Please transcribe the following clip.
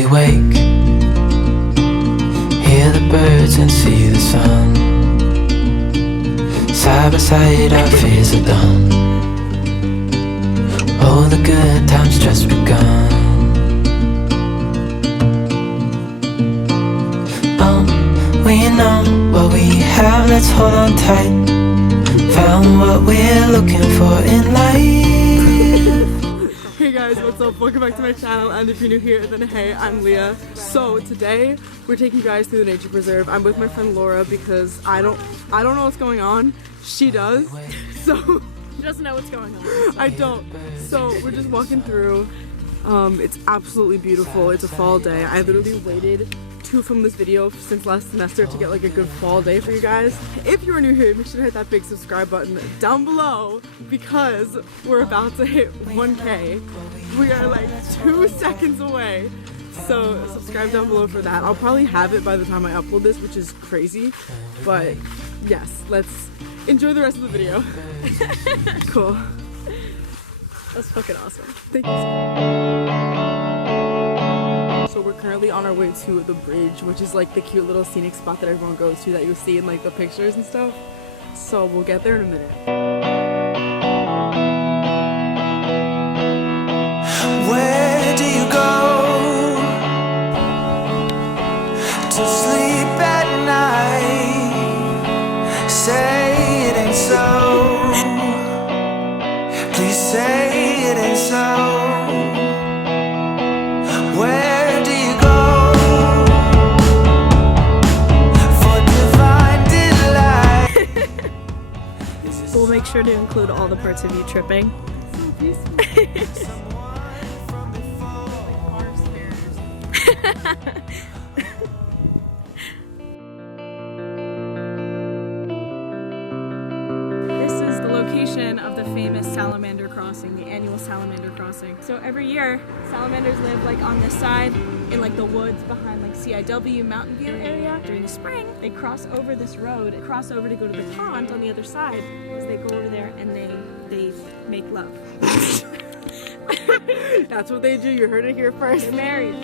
we wake, hear the birds and see the sun. Side by side our fears are done. All the good times just begun. We know what we have, let's hold on tight. Found what we're looking for in life. Hey guys, what's up? Welcome back to my channel, and if you're new here, then hey, I'm Leah. So today we're taking you guys through the nature preserve. I'm with my friend Laura because I don't know what's going on. She does. So she doesn't know what's going on. I don't. So we're just walking through. It's absolutely beautiful. It's a fall day. I literally waited to film this video since last semester to get like a good fall day for you guys. If you are new here, make sure to hit that big subscribe button down below because we're about to hit 1K. We are like 2 seconds away. So subscribe down below for that. I'll probably have it by the time I upload this, which is crazy. But yes, let's enjoy the rest of the video. Cool. That's fucking awesome. Thank you. So we're currently on our way to the bridge, which is like the cute little scenic spot that everyone goes to that you'll see in like the pictures and stuff. So we'll get there in a minute. Where do you go to sleep at night? Say it ain't so. Please say it ain't so. Where do you go for divine delight? We'll make sure to include all the parts of you tripping. So peaceful. Location of the famous salamander crossing, the annual salamander crossing. So every year salamanders live like on this side in like the woods behind like CIW Mountain View area. During the spring they cross over this road, cross over to go to the pond on the other side, because they go over there and they make love. That's what they do. You heard it here first. They're married.